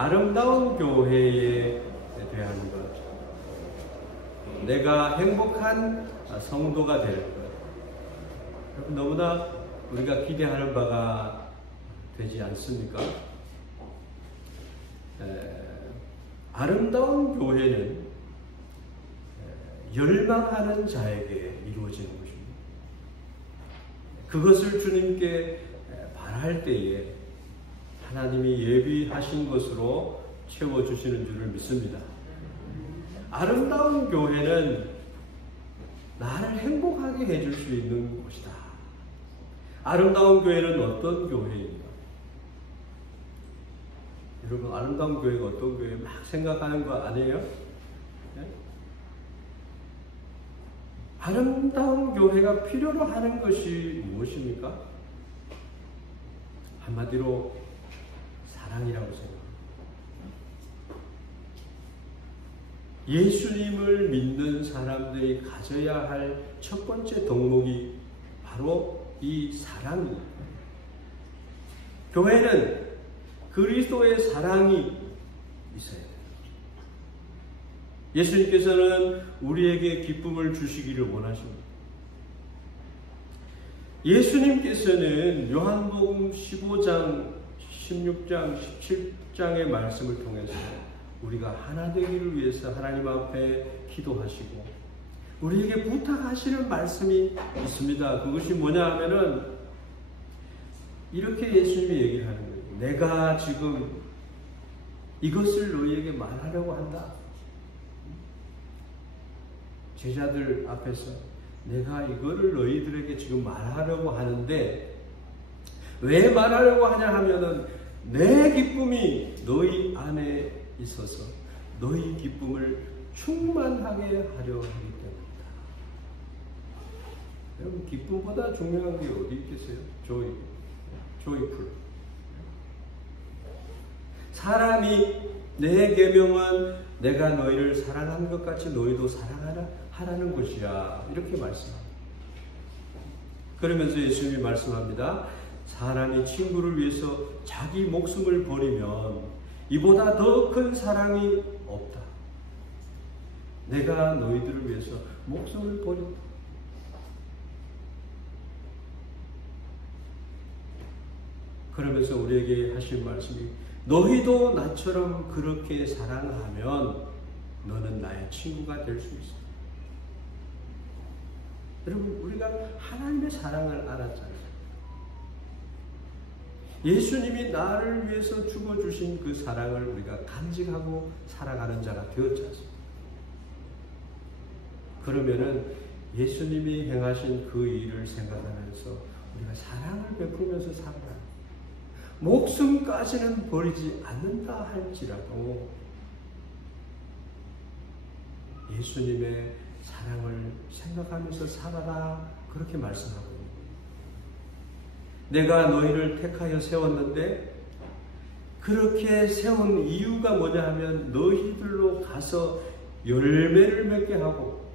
아름다운 교회에 대한 것, 내가 행복한 성도가 될 것, 너무나 우리가 기대하는 바가 되지 않습니까? 아름다운 교회는 열망하는 자에게 이루어지는 것입니다. 그것을 주님께 바랄 때에 하나님이 예비하신 것으로 채워주시는 줄을 믿습니다. 아름다운 교회는 나를 행복하게 해줄 수 있는 곳이다. 아름다운 교회는 어떤 교회입니까? 여러분, 아름다운 교회가 어떤 교회예요? 막 생각하는 거 아니에요? 네? 아름다운 교회가 필요로 하는 것이 무엇입니까? 한마디로 사랑이라고 생각합니다. 예수님을 믿는 사람들이 가져야 할 첫 번째 덕목이 바로 이 사랑입니다. 교회는 그리스도의 사랑이 있어야 돼요. 예수님께서는 우리에게 기쁨을 주시기를 원하십니다. 예수님께서는 요한복음 15장, 16장, 17장의 말씀을 통해서 우리가 하나 되기를 위해서 하나님 앞에 기도하시고 우리에게 부탁하시는 말씀이 있습니다. 그것이 뭐냐 하면은 이렇게 예수님이 얘기를 하는 거예요. 내가 지금 이것을 너희에게 말하려고 한다. 제자들 앞에서 내가 이거를 너희들에게 지금 말하려고 하는데 왜 말하려고 하냐 하면은 내 기쁨이 너희 안에 있어서 너희 기쁨을 충만하게 하려 하기 때문이다. 여러분, 기쁨보다 중요한 게 어디 있겠어요? 조이풀. 사람이 내 계명은 내가 너희를 사랑하는 것 같이 너희도 사랑하라는 것이야. 이렇게 말씀합니다. 그러면서 예수님이 말씀합니다. 사람이 친구를 위해서 자기 목숨을 버리면 이보다 더 큰 사랑이 없다. 내가 너희들을 위해서 목숨을 버렸다. 그러면서 우리에게 하신 말씀이 너희도 나처럼 그렇게 사랑하면 너는 나의 친구가 될 수 있어. 여러분, 우리가 하나님의 사랑을 알았잖아요. 예수님이 나를 위해서 죽어주신 그 사랑을 우리가 간직하고 살아가는 자가 되었지 않습니까? 그러면은 예수님이 행하신 그 일을 생각하면서 우리가 사랑을 베풀면서 살아가는, 목숨까지는 버리지 않는다 할지라도 예수님의 사랑을 생각하면서 살아라, 그렇게 말씀하고 있습니다. 내가 너희를 택하여 세웠는데 그렇게 세운 이유가 뭐냐 하면 너희들로 가서 열매를 맺게 하고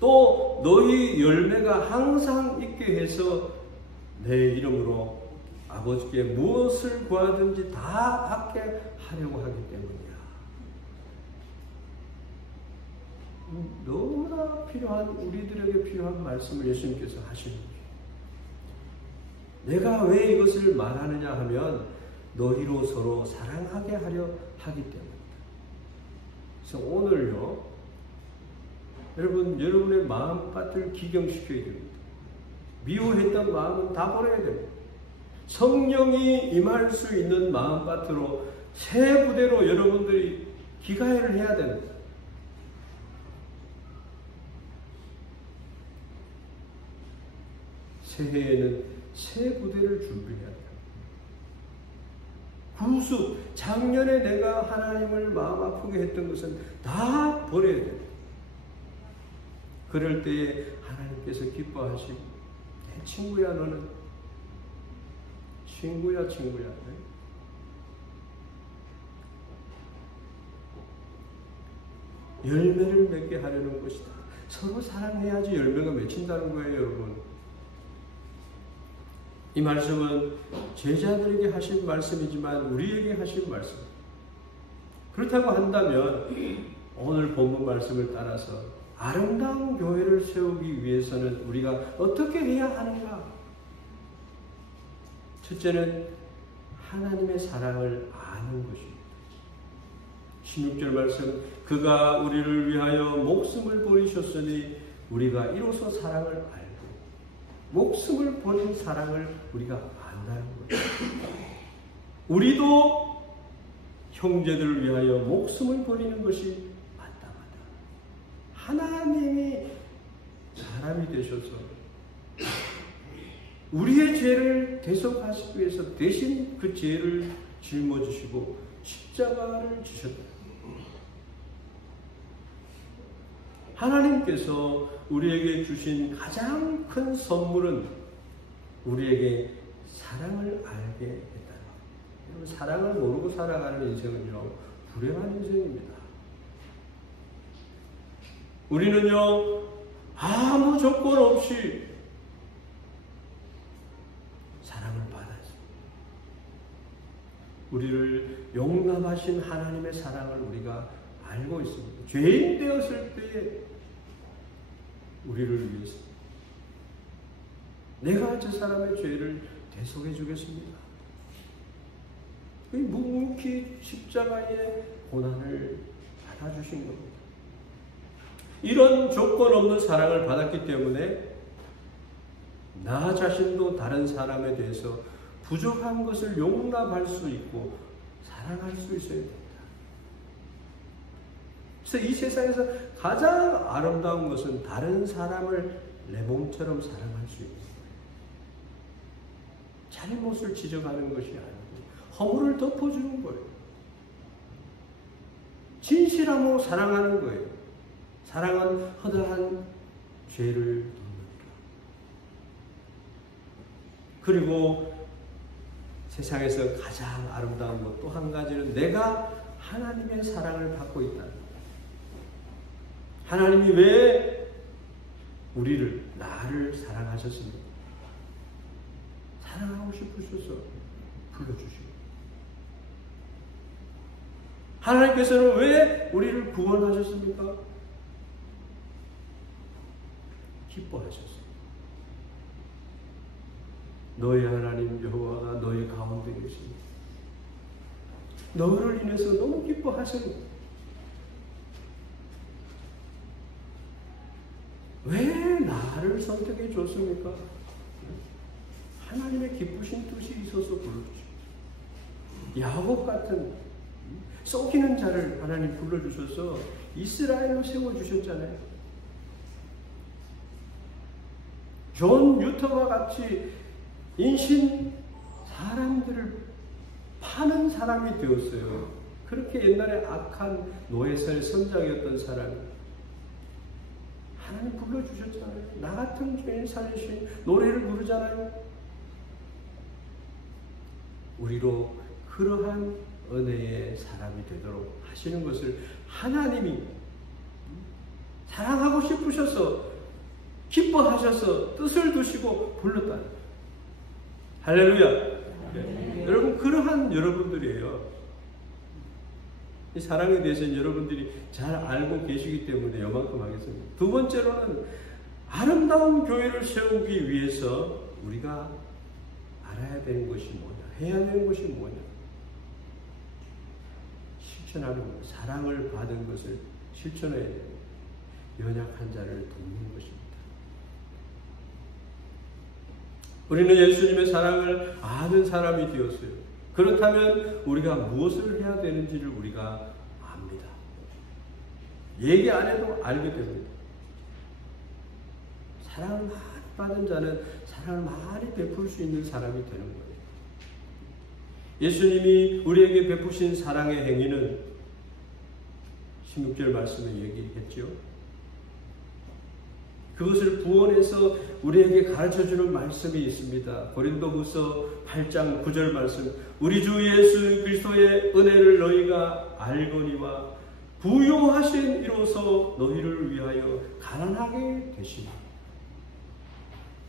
또 너희 열매가 항상 있게 해서 내 이름으로 아버지께 무엇을 구하든지 다 받게 하려고 하기 때문이야. 너무나 필요한, 우리들에게 필요한 말씀을 예수님께서 하시는 거예요. 내가 왜 이것을 말하느냐 하면 너희로 서로 사랑하게 하려 하기 때문이다. 그래서 오늘요, 여러분, 여러분의 마음밭을 기경시켜야 됩니다. 미워했던 마음은 다 버려야 됩니다. 성령이 임할 수 있는 마음밭으로 새 부대로 여러분들이 기가해를 해야 됩니다. 새해에는 새 부대를 준비해야 돼요. 구수, 작년에 내가 하나님을 마음 아프게 했던 것은 다 버려야 돼요. 그럴 때에 하나님께서 기뻐하시고, 내 친구야, 너는 친구야. 열매를 맺게 하려는 것이다. 서로 사랑해야지 열매가 맺힌다는 거예요, 여러분. 이 말씀은 제자들에게 하신 말씀이지만 우리에게 하신 말씀. 그렇다고 한다면 오늘 본문 말씀을 따라서 아름다운 교회를 세우기 위해서는 우리가 어떻게 해야 하는가? 첫째는 하나님의 사랑을 아는 것입니다. 16절 말씀, 그가 우리를 위하여 목숨을 버리셨으니 우리가 이로써 사랑을 알고, 목숨을 버린 사랑을 우리가 안다는 거예요. 우리도 형제들을 위하여 목숨을 버리는 것이 마땅하다. 하나님이 사람이 되셔서 우리의 죄를 대속하시기 위해서 대신 그 죄를 짊어지시고 십자가를 지셨다. 하나님께서 우리에게 주신 가장 큰 선물은 우리에게 사랑을 알게 했다. 여러분, 사랑을 모르고 살아가는 인생은요, 불행한 인생입니다. 우리는요, 아무 조건 없이 사랑을 받았습니다. 우리를 용납하신 하나님의 사랑을 우리가 알고 있습니다. 죄인 되었을 때에 우리를 위해서 내가 저 사람의 죄를 대속해 주겠습니다. 묵묵히 십자가의 고난을 받아주신 겁니다. 이런 조건 없는 사랑을 받았기 때문에 나 자신도 다른 사람에 대해서 부족한 것을 용납할 수 있고 사랑할 수 있어야 됩니다. 그래서 이 세상에서 가장 아름다운 것은 다른 사람을 내 몸처럼 사랑할 수 있는 거예요. 잘못을 지적하는 것이 아니고 허물을 덮어주는 거예요. 진실함으로 사랑하는 거예요. 사랑은 허다한 죄를 돕는다. 그리고 세상에서 가장 아름다운 것 또 한 가지는 내가 하나님의 사랑을 받고 있다는 거예요. 하나님이 왜 우리를, 나를 사랑하셨습니까? 사랑하고 싶으셔서 불러주시고, 하나님께서는 왜 우리를 구원하셨습니까? 기뻐하셨습니다. 너희 하나님 여호와가 너희 가운데 계십니다. 너를 인해서 너무 기뻐하십니다. 왜 나를 선택해 줬습니까? 하나님의 기쁘신 뜻이 있어서 불러주십니다. 야곱 같은 썩이는 자를 하나님 불러주셔서 이스라엘로 세워주셨잖아요. 존 유터와 같이 인신 사람들을 파는 사람이 되었어요. 그렇게 옛날에 악한 노예살 선장이었던 사람이 하나님 불러주셨잖아요. 나 같은 죄인 살리신 노래를 부르잖아요. 우리로 그러한 은혜의 사람이 되도록 하시는 것을 하나님이 사랑하고 싶으셔서 기뻐하셔서 뜻을 두시고 불렀다. 할렐루야. 네. 여러분, 그러한 여러분들이에요. 이 사랑에 대해서는 여러분들이 잘 알고 계시기 때문에 요만큼 하겠습니다. 두 번째로는 아름다운 교회를 세우기 위해서 우리가 알아야 되는 것이 뭐냐, 해야 되는 것이 뭐냐, 실천하는 것, 사랑을 받은 것을 실천해야 됩니다. 연약한 자를 돕는 것입니다. 우리는 예수님의 사랑을 아는 사람이 되었어요. 그렇다면 우리가 무엇을 해야 되는지를 우리가 압니다. 얘기 안 해도 알게 됩니다. 사랑을 많이 받은 자는 사랑을 많이 베풀 수 있는 사람이 되는 거예요. 예수님이 우리에게 베푸신 사랑의 행위는 16절 말씀에 얘기했죠. 그것을 부언해서 우리에게 가르쳐주는 말씀이 있습니다. 고린도후서 8장 9절 말씀, 우리 주 예수 그리스도의 은혜를 너희가 알거니와 부요하신 이로써 너희를 위하여 가난하게 되시니,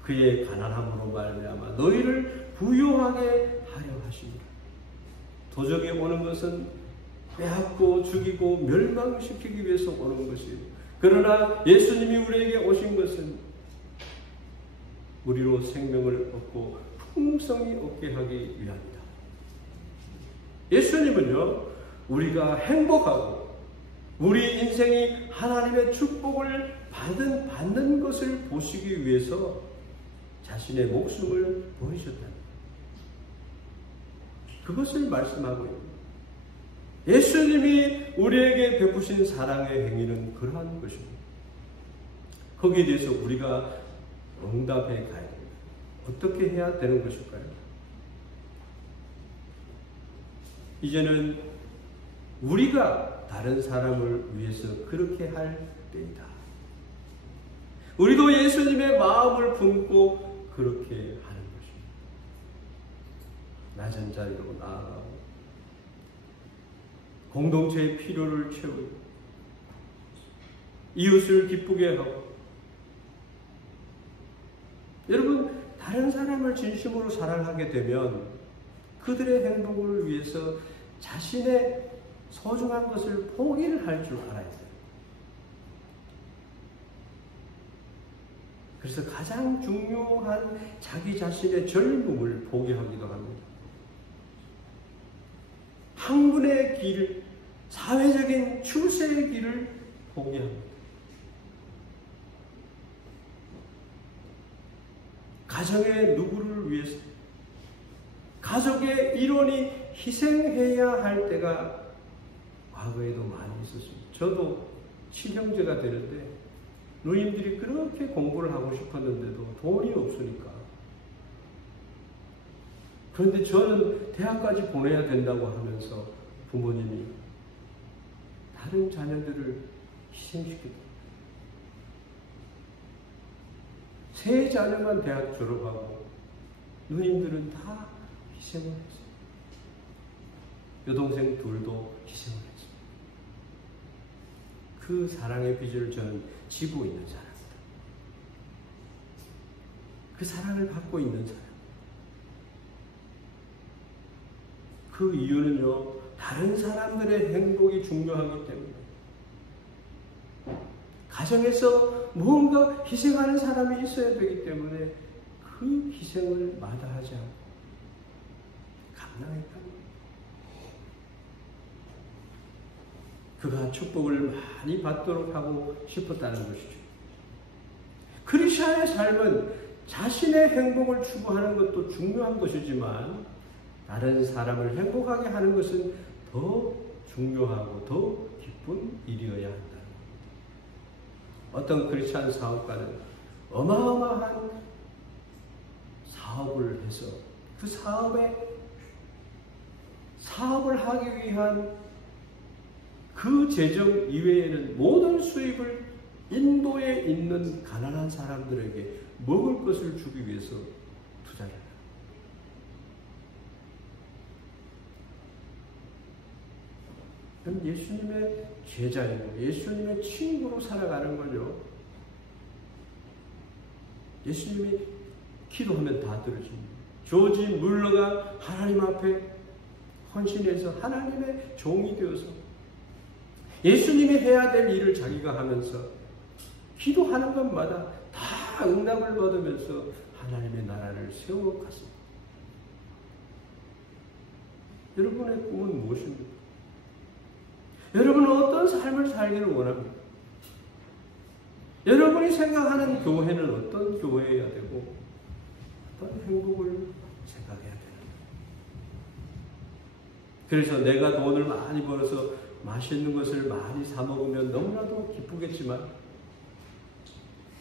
그의 가난함으로 말미암아 너희를 부유하게 하려 하시니라. 도적에 오는 것은 빼앗고 죽이고 멸망시키기 위해서 오는 것이에요. 그러나 예수님이 우리에게 오신 것은 우리로 생명을 얻고 풍성히 얻게 하기 위함이다. 예수님은요, 우리가 행복하고 우리 인생이 하나님의 축복을 받는 것을 보시기 위해서 자신의 목숨을 보이셨다. 그것을 말씀하고 있습니다. 예수님이 우리에게 베푸신 사랑의 행위는 그러한 것입니다. 거기에 대해서 우리가 응답해 가야 됩니다. 어떻게 해야 되는 것일까요? 이제는 우리가 다른 사람을 위해서 그렇게 할 때이다. 우리도 예수님의 마음을 품고 그렇게 하는 것입니다. 낮은 자리로 나아가고 공동체의 필요를 채우고 이웃을 기쁘게 하고, 여러분, 다른 사람을 진심으로 사랑하게 되면 그들의 행복을 위해서 자신의 소중한 것을 포기를 할 줄 알아야 돼요. 그래서 가장 중요한 자기 자신의 젊음을 포기하기도 합니다. 학문의 길, 사회적인 출세의 길을 포기합니다. 가정의 누구를 위해서, 가족의 일원이 희생해야 할 때가 과거에도 많이 있었습니다. 저도 친형제가 되는데 누님들이 그렇게 공부를 하고 싶었는데도 돈이 없으니까. 그런데 저는 대학까지 보내야 된다고 하면서 부모님이 다른 자녀들을 희생시켰다. 세 자녀만 대학 졸업하고 누님들은 다 희생을 했어요. 여동생 둘도 희생을 했어요. 그 사랑의 빚을 저는 지고 있는 사람입니다. 그 사랑을 받고 있는 사람. 그 이유는요, 다른 사람들의 행복이 중요하기 때문에, 가정에서 무언가 희생하는 사람이 있어야 되기 때문에 그 희생을 마다하지 않고 감당했다. 그가 축복을 많이 받도록 하고 싶었다는 것이죠. 크리스천의 삶은 자신의 행복을 추구하는 것도 중요한 것이지만 다른 사람을 행복하게 하는 것은 더 중요하고 더 기쁜 일이어야 한다. 어떤 크리스천 사업가는 어마어마한 사업을 해서 그 사업을 하기 위한 그 재정 이외에는 모든 수입을 인도에 있는 가난한 사람들에게 먹을 것을 주기 위해서 투자를 해요. 예수님의 제자이고 예수님의 친구로 살아가는 거죠. 예수님이 기도하면 다 들으십니다. 조지 물러가 하나님 앞에 헌신해서 하나님의 종이 되어서 예수님이 해야 될 일을 자기가 하면서 기도하는 것마다 다 응답을 받으면서 하나님의 나라를 세워갔습니다. 여러분의 꿈은 무엇입니까? 여러분은 어떤 삶을 살기를 원합니까? 여러분이 생각하는 교회는 어떤 교회여야 되고 어떤 행복을 생각해야 되는가? 그래서 내가 돈을 많이 벌어서 맛있는 것을 많이 사 먹으면 너무나도 기쁘겠지만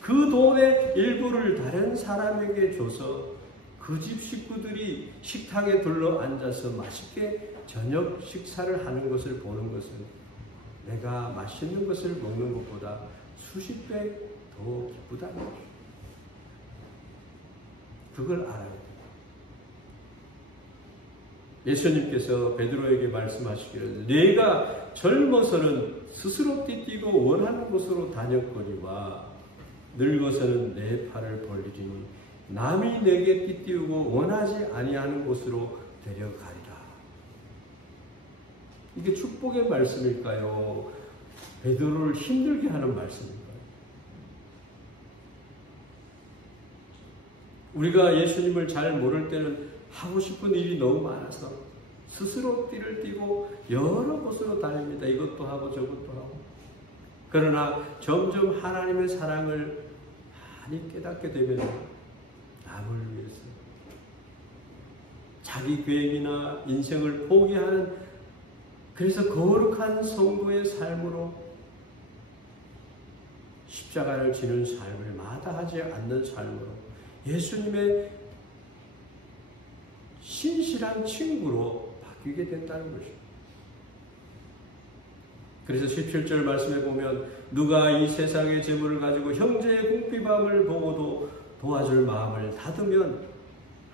그 돈의 일부를 다른 사람에게 줘서 그 집 식구들이 식탁에 둘러 앉아서 맛있게 저녁 식사를 하는 것을 보는 것은 내가 맛있는 것을 먹는 것보다 수십 배 더 기쁘다는 거죠. 그걸 알아야 돼요. 예수님께서 베드로에게 말씀하시기를 네가 젊어서는 스스로 띠띠고 원하는 곳으로 다녔거니와 늙어서는 내 팔을 벌리리니 남이 내게 띠띠우고 원하지 아니하는 곳으로 데려가리라. 이게 축복의 말씀일까요? 베드로를 힘들게 하는 말씀일까요? 우리가 예수님을 잘 모를 때는 하고 싶은 일이 너무 많아서 스스로 띠를 띠고 여러 곳으로 다닙니다. 이것도 하고 저것도 하고. 그러나 점점 하나님의 사랑을 많이 깨닫게 되면 남을 위해서 자기 계획이나 인생을 포기하는, 그래서 거룩한 성도의 삶으로 십자가를 지는 삶을 마다하지 않는 삶으로 예수님의 신실한 친구로 바뀌게 된다는 것입니다. 그래서 17절 말씀에 보면 누가 이 세상의 재물을 가지고 형제의 궁핍함을 보고도 도와줄 마음을 닫으면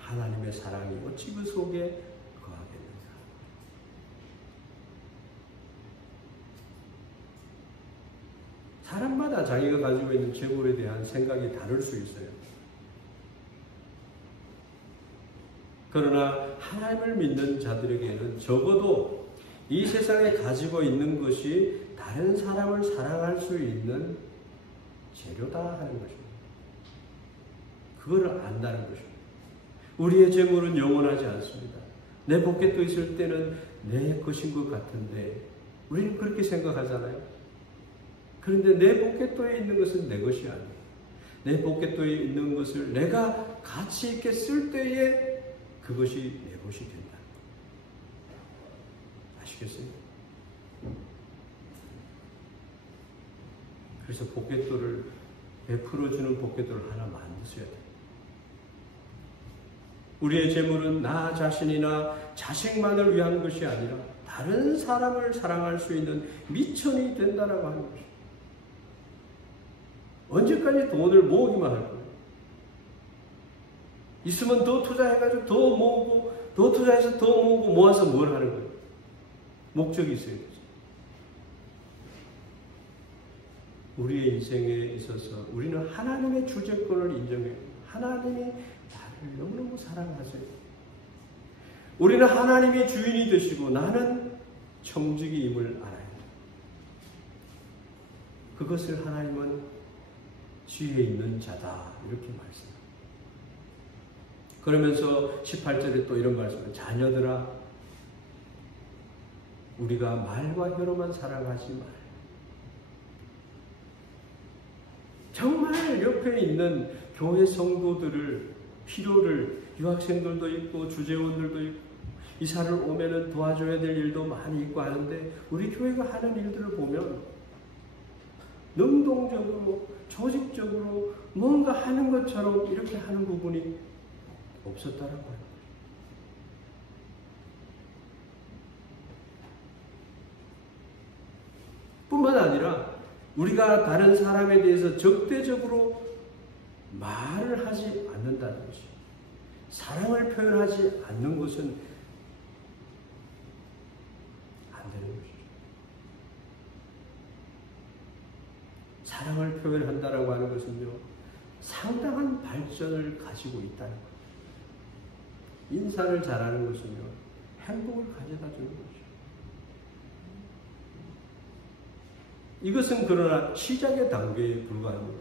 하나님의 사랑이 어찌 그 속에 거하겠는가. 사람마다 자기가 가지고 있는 재물에 대한 생각이 다를 수 있어요. 그러나 하나님을 믿는 자들에게는 적어도 이 세상에 가지고 있는 것이 다른 사람을 사랑할 수 있는 재료다 하는 것입니다. 그거를 안다는 것입니다. 우리의 재물은 영원하지 않습니다. 내 포켓도 있을 때는 내 것인 것 같은데 우리는 그렇게 생각하잖아요. 그런데 내 포켓도에 있는 것은 내 것이 아니에요. 내 포켓도에 있는 것을 내가 가치 있게 쓸 때에 그것이 내 것이 된다. 아시겠어요? 그래서 포켓도를 베풀어주는 포켓도를 하나 만드셔야 돼요. 우리의 재물은 나 자신이나 자식만을 위한 것이 아니라 다른 사람을 사랑할 수 있는 미천이 된다라고 하는 것입니다. 언제까지 돈을 모으기만 할 거예요? 있으면 더 투자해가지고 더 모으고 더 투자해서 더 모으고 모아서 뭘 하는 거예요? 목적이 있어야 되죠. 우리의 인생에 있어서 우리는 하나님의 주재권을 인정해요. 하나님이 나를 너무너무 사랑하세요. 우리는 하나님이 주인이 되시고 나는 청지기임을 알아야 돼요. 그것을 하나님은 지혜 있는 자다 이렇게 말씀합니다. 그러면서 18절에 또 이런 말씀을, 자녀들아 우리가 말과 혀로만 사랑하지 말. 정말 옆에 있는 교회 성도들을, 필요를, 유학생들도 있고 주재원들도 있고 이사를 오면은 도와줘야 될 일도 많이 있고 하는데 우리 교회가 하는 일들을 보면 능동적으로 조직적으로 뭔가 하는 것처럼 이렇게 하는 부분이 없었다라고 해요. 뿐만 아니라 우리가 다른 사람에 대해서 적대적으로 말을 하지 않는다는 것이, 사랑을 표현하지 않는 것은 안 되는 것이죠. 사랑을 표현한다라고 하는 것은요, 상당한 발전을 가지고 있다는 거예요. 인사를 잘하는 것은요, 행복을 가져다 주는 거죠. 이것은 그러나 시작의 단계에 불과합니다.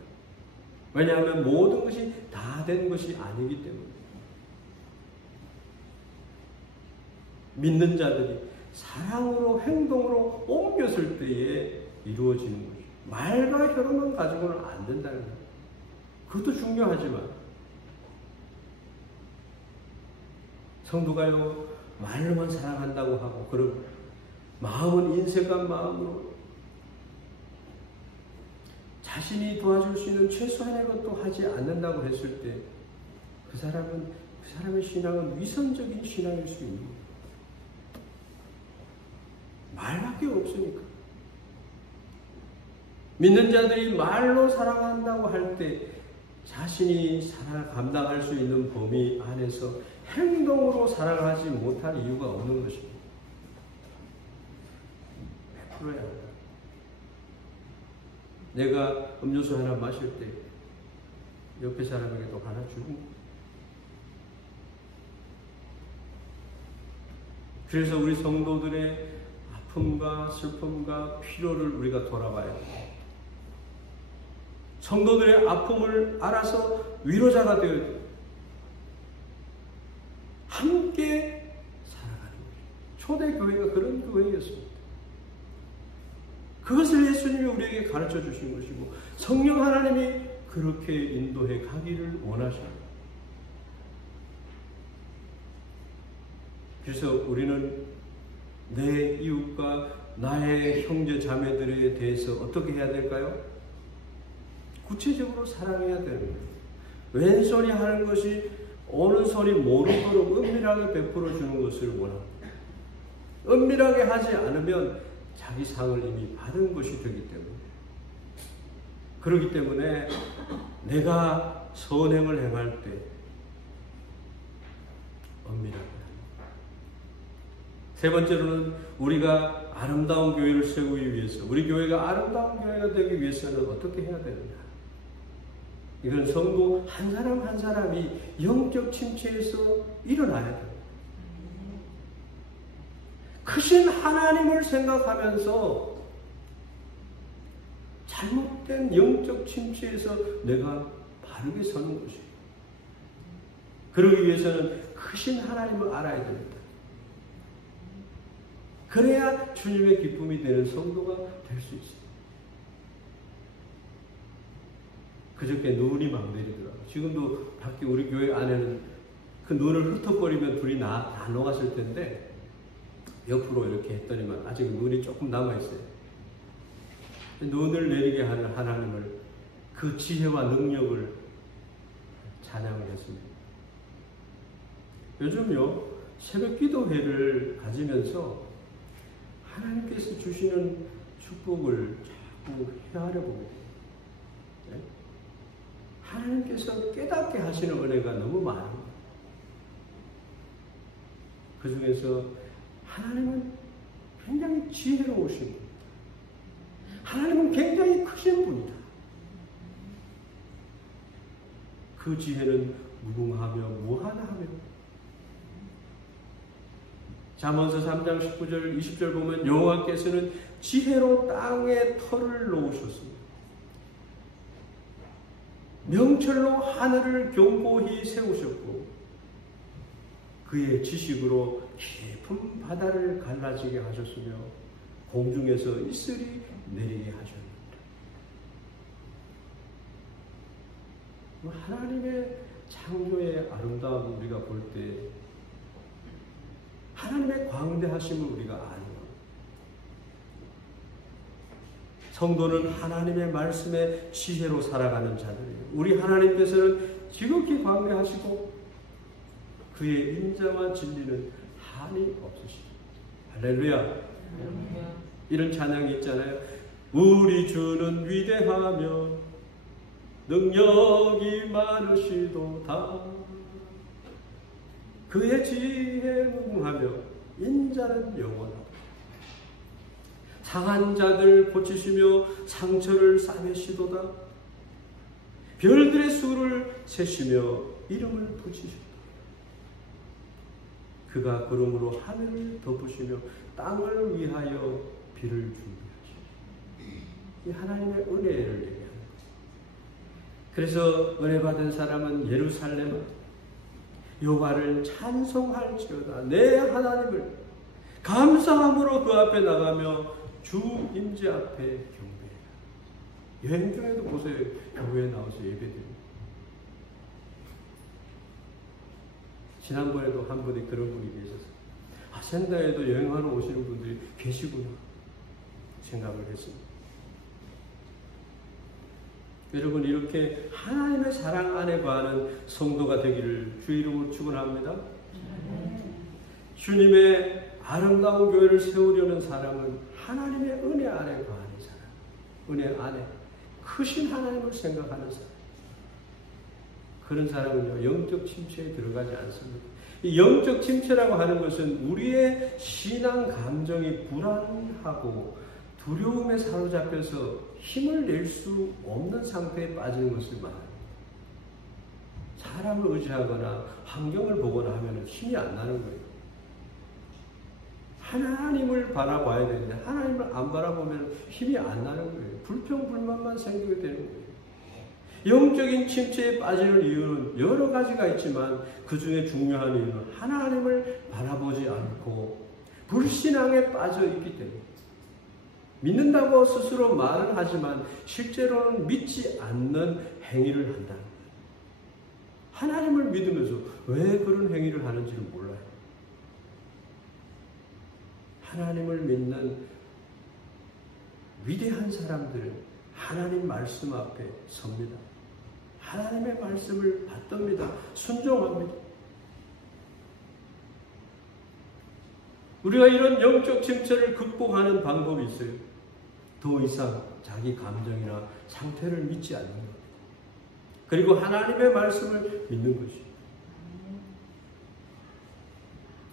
왜냐하면 모든 것이 다 된 것이 아니기 때문에. 믿는 자들이 사랑으로 행동으로 옮겼을 때에 이루어지는 거죠. 말과 혀로만 가지고는 안 된다는 거예요. 그것도 중요하지만 성도가요, 말로만 사랑한다고 하고 그러고 마음은 인색한 마음으로 자신이 도와줄 수 있는 최소한의 것도 하지 않는다고 했을 때 그 사람의 신앙은 위선적인 신앙일 수 있는 거예요. 말밖에 없으니까. 믿는 자들이 말로 사랑한다고 할 때 자신이 사랑을 감당할 수 있는 범위 안에서 행동으로 사랑하지 못할 이유가 없는 것입니다. 베풀어야 한다. 내가 음료수 하나 마실 때 옆에 사람에게도 하나 주고 그래서 우리 성도들의 아픔과 슬픔과 필요를 우리가 돌아봐야 합니다. 성도들의 아픔을 알아서 위로자가 되어야 됩니다. 함께 살아가는 거예요. 초대교회가 그런 교회였습니다. 그것을 예수님이 우리에게 가르쳐 주신 것이고 성령 하나님이 그렇게 인도해 가기를 원하십니다. 그래서 우리는 내 이웃과 나의 형제 자매들에 대해서 어떻게 해야 될까요? 구체적으로 사랑해야 됩니다. 왼손이 하는 것이 오른손이 모르도록 은밀하게 베풀어 주는 것을 원합니다. 은밀하게 하지 않으면 자기 상을 이미 받은 것이 되기 때문에, 그렇기 때문에 내가 선행을 행할 때 은밀하게. 세 번째로는 우리가 아름다운 교회를 세우기 위해서, 우리 교회가 아름다운 교회가 되기 위해서는 어떻게 해야 되느냐? 이건 성도 한 사람 한 사람이 영적 침체에서 일어나야 돼요. 크신 하나님을 생각하면서 잘못된 영적 침체에서 내가 바르게 서는 것이에요. 그러기 위해서는 크신 하나님을 알아야 됩니다. 그래야 주님의 기쁨이 되는 성도가 될 수 있어요. 그저께 눈이 막 내리더라고요. 지금도 밖에 우리 교회 안에는 그 눈을 흩어버리면 불이 다 녹았을 텐데 옆으로 이렇게 했더니만 아직 눈이 조금 남아있어요. 눈을 내리게 하는 하나님을, 그 지혜와 능력을 찬양을 했습니다. 요즘요 새벽 기도회를 가지면서 하나님께서 주시는 축복을 자꾸 헤아려 보게 돼요. 네? 하나님께서 깨닫게 하시는 은혜가 너무 많아요. 그 중에서 하나님은 굉장히 지혜로우신 분이다. 하나님은 굉장히 크신 분이다. 그 지혜는 무궁하며 무한하며. 잠언서 3장 19절 20절 보면 여호와께서는 지혜로 땅에 터를 놓으셨습니다. 명철로 하늘을 견고히 세우셨고 그의 지식으로 깊은 바다를 갈라지게 하셨으며 공중에서 이슬이 내리게 하셨습니다. 하나님의 창조의 아름다움을 우리가 볼 때 하나님의 광대하심을 우리가 아는 겁니다. 성도는 하나님의 말씀에 지혜로 살아가는 자들이에요. 우리 하나님께서는 지극히 광대하시고 그의 인자와 진리는 한이 없으시죠. 할렐루야. 이런 찬양이 있잖아요. 우리 주는 위대하며 능력이 많으시도다. 그의 지혜에 무궁하며 인자는 영원하다. 상한 자들 고치시며 상처를 싸매시도다. 별들의 수를 세시며 이름을 붙이시도다. 그가 구름으로 하늘을 덮으시며 땅을 위하여 비를 준비하시고. 이 하나님의 은혜를 얘기하는 거예요. 그래서 은혜 받은 사람은 예루살렘 여호와를 찬송할지어다. 내 하나님을 감사함으로 그 앞에 나가며 주 임재 앞에 경배해라. 여행 중에도 보세요. 교회에 나와서 예배드립니다. 지난번에도 한 분이 그런 분이 계셨어요. 센다에도 여행하러 오시는 분들이 계시구나 생각을 했습니다. 여러분, 이렇게 하나님의 사랑 안에 거하는 성도가 되기를 주의 이름으로 축원합니다. 주님의 아름다운 교회를 세우려는 사람은 하나님의 은혜 안에 거하는 사람, 은혜 안에 크신 하나님을 생각하는 사람. 그런 사람은요, 영적 침체에 들어가지 않습니다. 이 영적 침체라고 하는 것은 우리의 신앙 감정이 불안하고 두려움에 사로잡혀서 힘을 낼 수 없는 상태에 빠지는 것을 말합니다. 사람을 의지하거나 환경을 보거나 하면 힘이 안 나는 거예요. 하나님을 바라봐야 되는데 하나님을 안 바라보면 힘이 안 나는 거예요. 불평불만만 생기게 되는 거예요. 영적인 침체에 빠지는 이유는 여러 가지가 있지만 그 중에 중요한 이유는 하나님을 바라보지 않고 불신앙에 빠져 있기 때문에 믿는다고 스스로 말은 하지만 실제로는 믿지 않는 행위를 한다는 거예요. 하나님을 믿으면서 왜 그런 행위를 하는지를 몰라요. 하나님을 믿는 위대한 사람들은 하나님 말씀 앞에 섭니다. 하나님의 말씀을 받듭니다. 순종합니다. 우리가 이런 영적 침체를 극복하는 방법이 있어요. 더 이상 자기 감정이나 상태를 믿지 않는 것. 그리고 하나님의 말씀을 믿는 것이죠.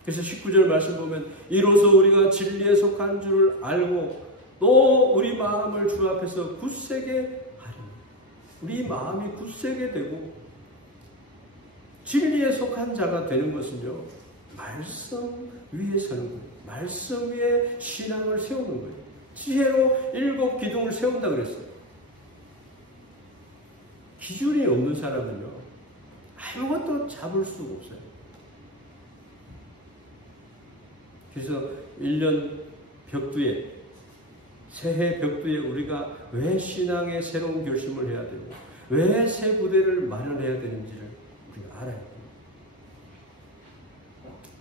그래서 19절 말씀 보면 이로써 우리가 진리에 속한 줄을 알고 또 우리 마음을 주 앞에서 굳세게 하리니. 우리 마음이 굳세게 되고 진리에 속한 자가 되는 것은요, 말씀 위에 서는 거예요. 말씀 위에 신앙을 세우는 거예요. 지혜로 7 기둥을 세운다 그랬어요. 기준이 없는 사람은요, 아무것도 잡을 수가 없어요. 그래서 1년 벽두에, 새해 벽두에 우리가 왜 신앙의 새로운 결심을 해야 되고 왜 새 부대를 마련해야 되는지를 우리가 알아야 돼요.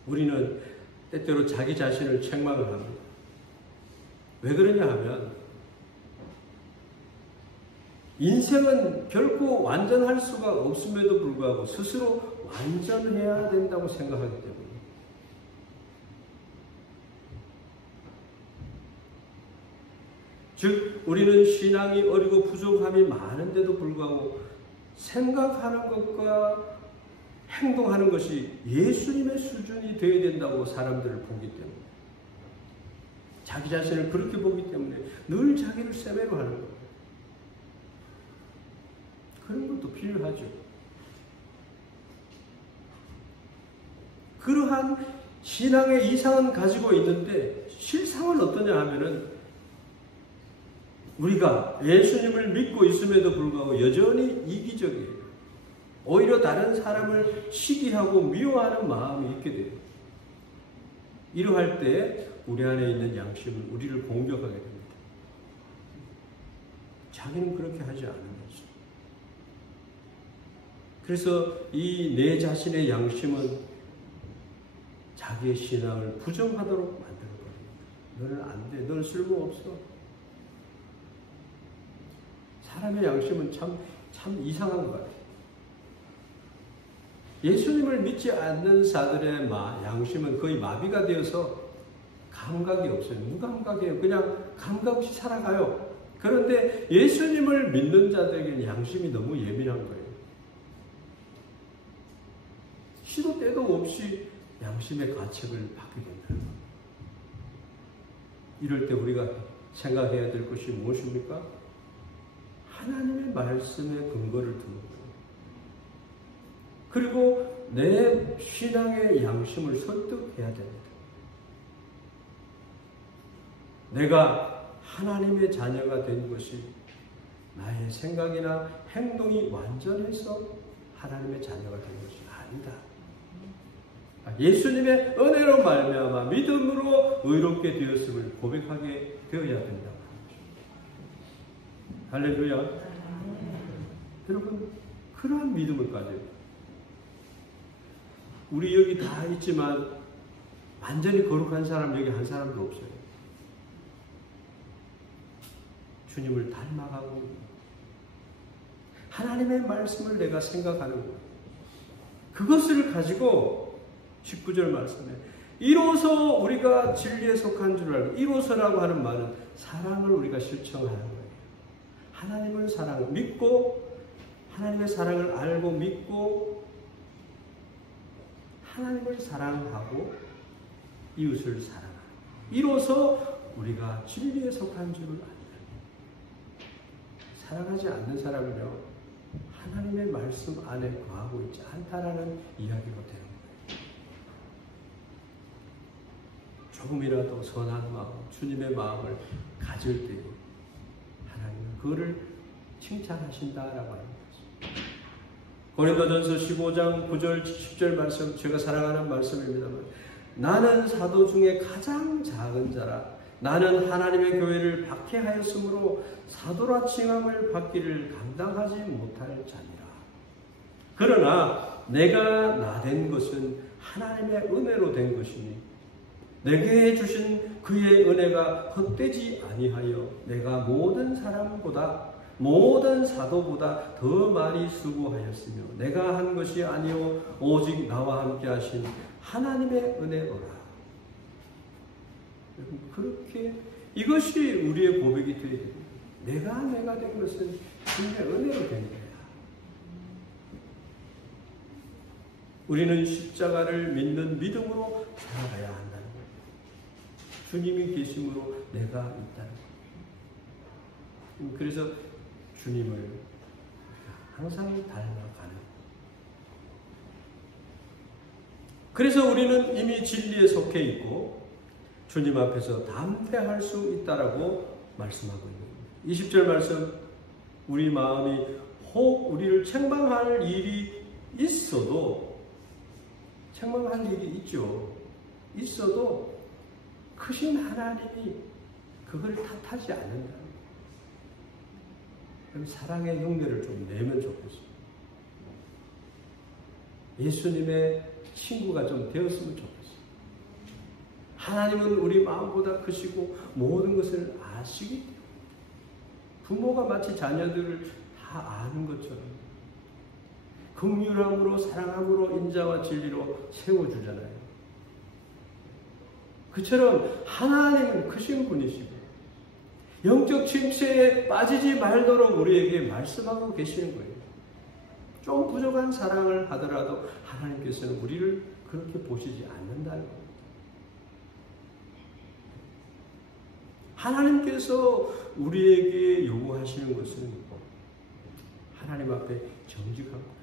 우리는 때때로 자기 자신을 책망을 합니다. 왜 그러냐 하면 인생은 결코 완전할 수가 없음에도 불구하고 스스로 완전해야 된다고 생각하기 때문에, 즉 우리는 신앙이 어리고 부족함이 많은데도 불구하고 생각하는 것과 행동하는 것이 예수님의 수준이 되어야 된다고 사람들을 보기 때문에, 자기 자신을 그렇게 보기 때문에 늘 자기를 세매로 하는 거예요. 그런 것도 필요하죠. 그러한 신앙의 이상은 가지고 있는데 실상은 어떠냐 하면은 우리가 예수님을 믿고 있음에도 불구하고 여전히 이기적이에요. 오히려 다른 사람을 시기하고 미워하는 마음이 있게 돼요. 이러할 때 우리 안에 있는 양심은 우리를 공격하게 됩니다. 자기는 그렇게 하지 않는 거죠. 그래서 이 내 자신의 양심은 자기의 신앙을 부정하도록 만들어버립니다. 너는 안 돼. 너는 쓸모없어. 사람의 양심은 참 이상한 것 같아요. 예수님을 믿지 않는 자들의 양심은 거의 마비가 되어서 감각이 없어요. 무감각이에요. 그냥 감각 없이 살아가요. 그런데 예수님을 믿는 자들에게는 양심이 너무 예민한 거예요. 시도 때도 없이 양심의 가책을 받게 된다는 거예요. 이럴 때 우리가 생각해야 될 것이 무엇입니까? 하나님의 말씀에 근거를 두는 거예요. 그리고 내 신앙의 양심을 설득해야 됩니다. 내가 하나님의 자녀가 된 것이 나의 생각이나 행동이 완전해서 하나님의 자녀가 된 것이 아니다. 예수님의 은혜로 말미암아 믿음으로 의롭게 되었음을 고백하게 되어야 된다. 할렐루야. 여러분, 그러한 믿음을 가져요. 우리 여기 다 있지만 완전히 거룩한 사람 여기 한 사람도 없어요. 주님을 닮아가고 하나님의 말씀을 내가 생각하는 거예요. 그것을 가지고 19절 말씀에 이로써 우리가 진리에 속한 줄 알고, 이로써라고 하는 말은 사랑을 우리가 실천하는 거예요. 하나님을 믿고 하나님의 사랑을 알고 믿고 하나님을 사랑하고 이웃을 사랑하는, 이로써 우리가 진리에 속한 줄을 안다. 사랑하지 않는 사람은요, 하나님의 말씀 안에 거하고 있지 않다라는 이야기가 되는 거예요. 조금이라도 선한 마음, 주님의 마음을 가질 때 하나님은 그거를 칭찬하신다라고 하는 거죠. 고린도전서 15장 9절 10절 말씀, 제가 사랑하는 말씀입니다만, 나는 사도 중에 가장 작은 자라. 나는 하나님의 교회를 박해하였으므로 사도라 칭함을 받기를 감당하지 못할 자니라. 그러나 내가 나된 것은 하나님의 은혜로 된 것이니 내게 주신 그의 은혜가 헛되지 아니하여 내가 모든 사람보다, 모든 사도보다 더 많이 수고하였으며 내가 한 것이 아니요 오직 나와 함께 하신 하나님의 은혜로라. 그렇게 이것이 우리의 고백이 되어야 됩니다. 내가 된 것은 주님의 은혜로 된 거야. 우리는 십자가를 믿는 믿음으로 살아가야 한다는 거예요. 주님이 계심으로 내가 있다는 거예요. 그래서 주님을 항상 닮아가는. 그래서 우리는 이미 진리에 속해 있고 주님 앞에서 담대할 수 있다라고 말씀하고 있는 거예요. 20절 말씀, 우리 마음이 혹 우리를 책망할 일이 있어도, 책망할 일이 있죠. 있어도 크신 하나님이 그걸 탓하지 않는다. 그럼 사랑의 흉내를 좀 내면 좋겠어요. 예수님의 친구가 좀 되었으면 좋겠어요. 하나님은 우리 마음보다 크시고 모든 것을 아시기 때문에 부모가 마치 자녀들을 다 아는 것처럼 긍휼함으로 사랑함으로 인자와 진리로 세워주잖아요. 그처럼 하나님은 크신 분이시고 영적 침체에 빠지지 말도록 우리에게 말씀하고 계시는 거예요. 좀 부족한 사랑을 하더라도 하나님께서는 우리를 그렇게 보시지 않는다는 거예요. 하나님께서 우리에게 요구하시는 것은 하나님 앞에 정직한 거예요.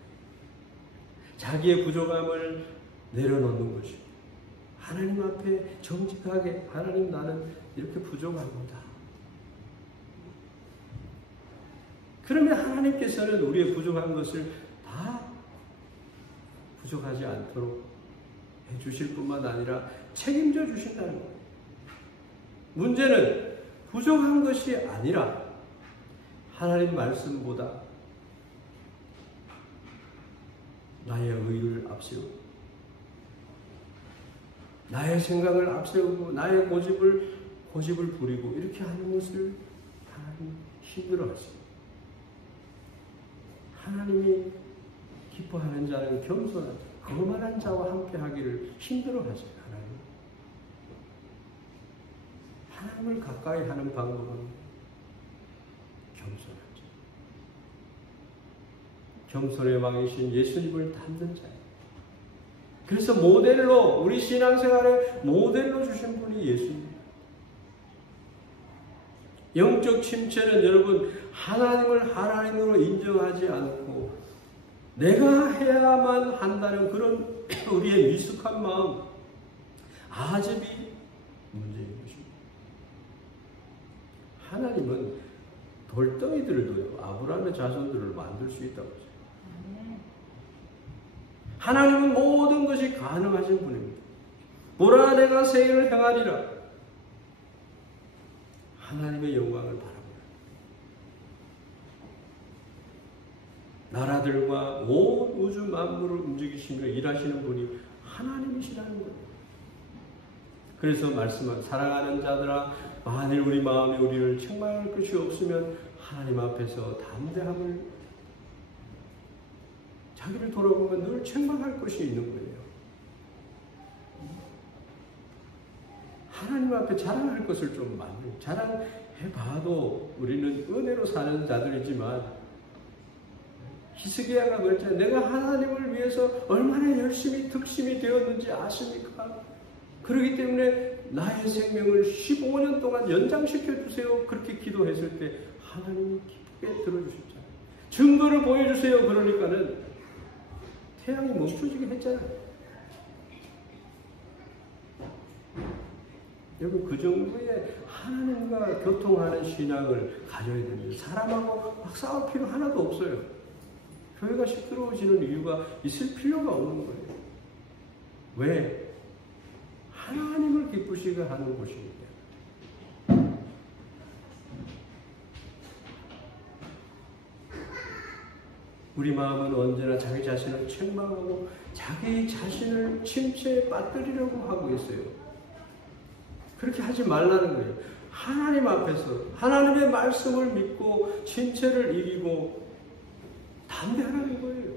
자기의 부족함을 내려놓는 것이고 하나님 앞에 정직하게, 하나님 나는 이렇게 부족합니다. 그러면 하나님께서는 우리의 부족한 것을 다 부족하지 않도록 해주실 뿐만 아니라 책임져 주신다는 거예요. 문제는 부족한 것이 아니라 하나님 말씀보다 나의 의를 앞세우고 나의 생각을 앞세우고 나의 고집을 부리고 이렇게 하는 것을 하나님 힘들어하십니다. 하나님이 기뻐하는 자는 겸손한 자, 거만한 자와 함께 하기를 힘들어하세요. 하나님을 가까이 하는 방법은 겸손하죠. 겸손의 왕이신 예수님을 닮는 자예요. 그래서 모델로, 우리 신앙생활에 모델로 주신 분이 예수님입니다. 영적 침체는 여러분 하나님을 하나님으로 인정하지 않고 내가 해야만 한다는 그런 우리의 미숙한 마음, 아집이 문제인 것입니다. 하나님은 돌덩이들도요, 아브라함의 자손들을 만들 수 있다고 했어요. 하나님은 모든 것이 가능하신 분입니다. 보라 내가 새 일을 행하리라. 하나님의 영광을 바라보라. 나라들과 온 우주 만물을 움직이시며 일하시는 분이 하나님이시라는 거예요. 그래서 말씀한 사랑하는 자들아, 만일 우리 마음이 우리를 책망할 것이 없으면 하나님 앞에서 담대함을, 자기를 돌아보면 늘 책망할 것이 있는 거예요. 하나님 앞에 자랑할 것을 좀 만들고, 자랑해봐도 우리는 은혜로 사는 자들이지만 히스기야가 그랬잖아요. 내가 하나님을 위해서 얼마나 열심히 득심이 되었는지 아십니까? 그렇기 때문에 나의 생명을 15년 동안 연장시켜 주세요. 그렇게 기도했을 때 하나님이 기쁘게 들어주셨잖아요. 증거를 보여주세요. 그러니까는 태양이 멈춰지게 했잖아요. 여러분 그 정도의 하나님과 교통하는 신앙을 가져야 됩니다. 사람하고 막 싸울 필요 하나도 없어요. 교회가 시끄러워지는 이유가 있을 필요가 없는 거예요. 왜? 하나님을 기쁘시게 하는 곳입니다. 우리 마음은 언제나 자기 자신을 책망하고 자기 자신을 침체에 빠뜨리려고 하고 있어요. 그렇게 하지 말라는 거예요. 하나님 앞에서 하나님의 말씀을 믿고 침체를 이기고 담대하라는 거예요.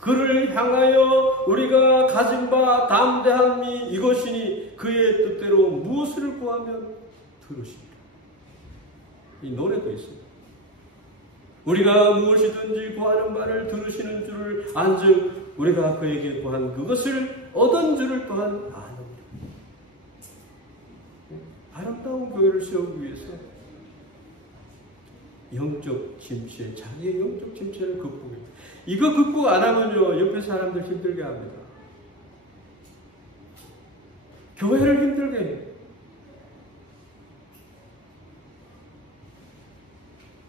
그를 향하여 우리가 가진 바 담대함이 이것이니 그의 뜻대로 무엇을 구하면 들으십니다. 이 노래도 있습니다. 우리가 무엇이든지 구하는 바를 들으시는 줄을 안즉 우리가 그에게 구한 그것을 얻은 줄을 또한 아노라. 아름다운 교회를 세우기 위해서 영적 침체, 자기의 영적 침체를 극복해요. 이거 극복 안 하면요, 옆에 사람들 힘들게 합니다. 교회를 힘들게 해요.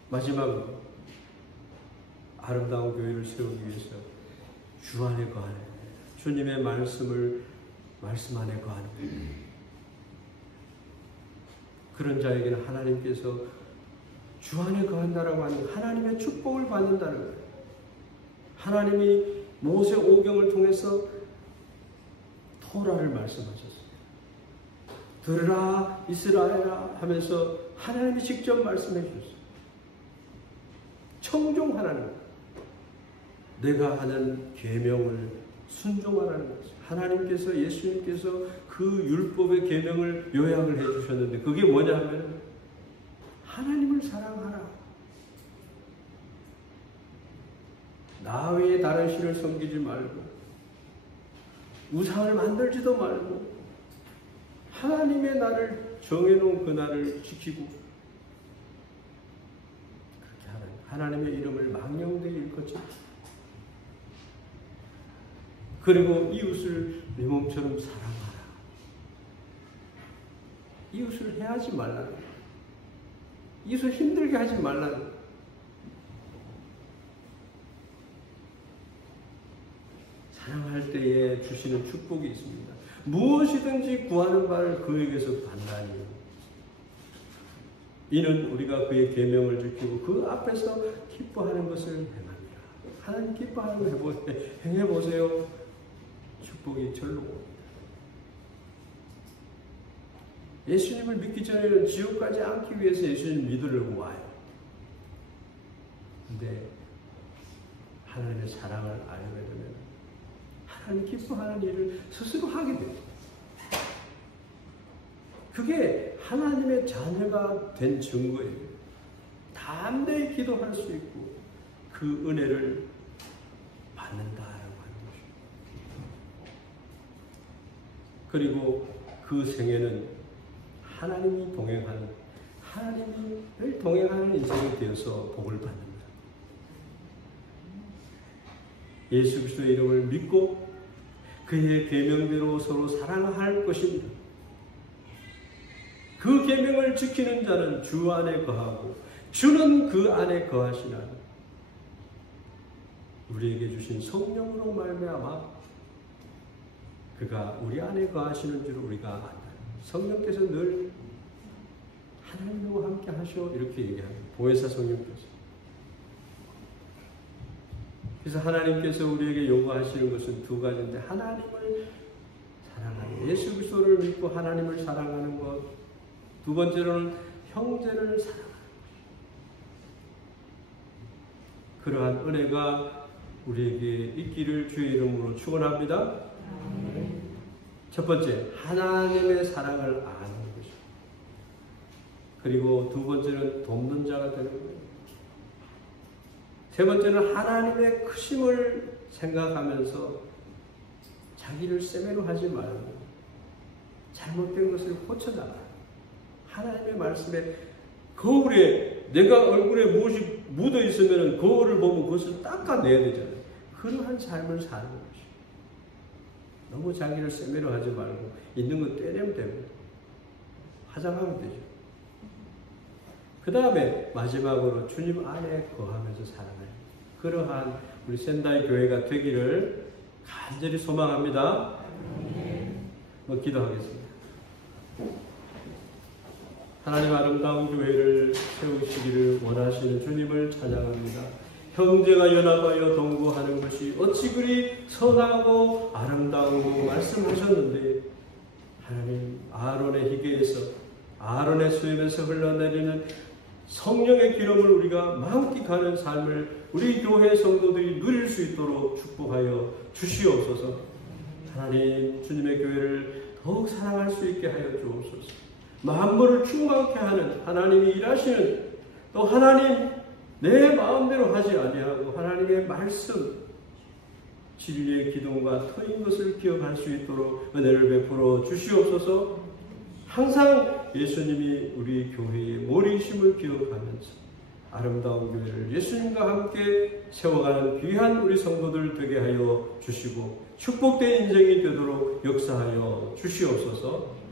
마지막으로 아름다운 교회를 세우기 위해서 주 안에 거하는 거예요. 주님의 말씀 안에 거하는 거예요. 그런 자에게는 하나님께서 주 안에 거한다라고 하는 하나님의 축복을 받는다는 거예요. 하나님이 모세 오경을 통해서 토라를 말씀하셨어요. 들으라 이스라엘아 하면서 하나님이 직접 말씀해 주셨어요. 청종하라는 거예요. 내가 하는 계명을 순종하라는 거죠. 하나님께서 예수님께서 그 율법의 계명을 요약을 해주셨는데 그게 뭐냐 하면 하나님을 사랑하라. 나 외에 다른 신을 섬기지 말고 우상을 만들지도 말고 하나님의 날을 정해놓은 그 날을 지키고 그렇게 하는 하나님의 이름을 망령되이 일컫지 그리고 이웃을 내 몸처럼 사랑하라. 이웃을 해하지 말라는 거예요. 이웃을 힘들게 하지 말라는 거예요. 사랑할 때에 주시는 축복이 있습니다. 무엇이든지 구하는 바를 그에게서 받나니 이는 우리가 그의 계명을 지키고 그 앞에서 기뻐하는 것을 행합니다. 하나님 기뻐하는 거 행해보세요. 축복이 절로 옵니다. 예수님을 믿기 전에는 지옥 가지 않기 위해서 예수님 믿으려고 와요. 근데 하나님의 사랑을 알게 되면 하나님 기뻐하는 일을 스스로 하게 돼요. 그게 하나님의 자녀가 된 증거예요. 담대히 기도할 수 있고 그 은혜를 받는다라고 하는 것입니다. 그리고 그 생애는 하나님이 동행하는 하나님을 동행하는 인생이 되어서 복을 받는다. 예수 그리스도의 이름을 믿고 그의 계명대로 서로 사랑할 것입니다. 그 계명을 지키는 자는 주 안에 거하고 주는 그 안에 거하시나니 우리에게 주신 성령으로 말미암아 그가 우리 안에 거하시는 줄 우리가 안다. 성령께서 늘 하나님과 함께 하셔 이렇게 얘기합니다. 보혜사 성령께서. 그래서 하나님께서 우리에게 요구하시는 것은 두 가지인데 하나님을 사랑하는 예수 그리스도를 믿고 하나님을 사랑하는 것, 두 번째로는 형제를 사랑하는 것. 그러한 은혜가 우리에게 있기를 주의 이름으로 축원합니다. 첫 번째, 하나님의 사랑을 아는 것입니다. 그리고 두 번째는 돕는 자가 되는 거예요. 세 번째는 하나님의 크심을 생각하면서 자기를 세매로 하지 말고 잘못된 것을 고쳐나가요. 하나님의 말씀에 거울에 내가 얼굴에 무엇이 묻어 있으면 거울을 보고 그것을 닦아내야 되잖아요. 그러한 삶을 사는 것입니다. 너무 자기를 세매로 하지 말고 있는 거 떼내면 됩니다. 화장하면 되죠. 그 다음에 마지막으로 주님 안에 거하면서 살아가요. 그러한 우리 센다이 교회가 되기를 간절히 소망합니다. 기도하겠습니다. 하나님 아름다운 교회를 세우시기를 원하시는 주님을 찬양합니다. 형제가 연합하여 동거하는 것이 어찌 그리 선하고 아름다우고 말씀하셨는데 하나님 아론의 희게에서 아론의 수염에서 흘러내리는 성령의 기름을 우리가 만끽하는 삶을 우리 교회 성도들이 누릴 수 있도록 축복하여 주시옵소서. 하나님 주님의 교회를 더욱 사랑할 수 있게 하여 주옵소서. 만물을 충만케 하는 하나님이 일하시는 또 하나님 내 마음대로 하지 아니하고 하나님의 말씀 진리의 기둥과 터인 것을 기억할 수 있도록 은혜를 베풀어 주시옵소서. 항상 예수님이 우리 교회의 머리심을 기억하면서 아름다운 교회를 예수님과 함께 세워가는 귀한 우리 성도들 되게 하여 주시고 축복된 인생이 되도록 역사하여 주시옵소서.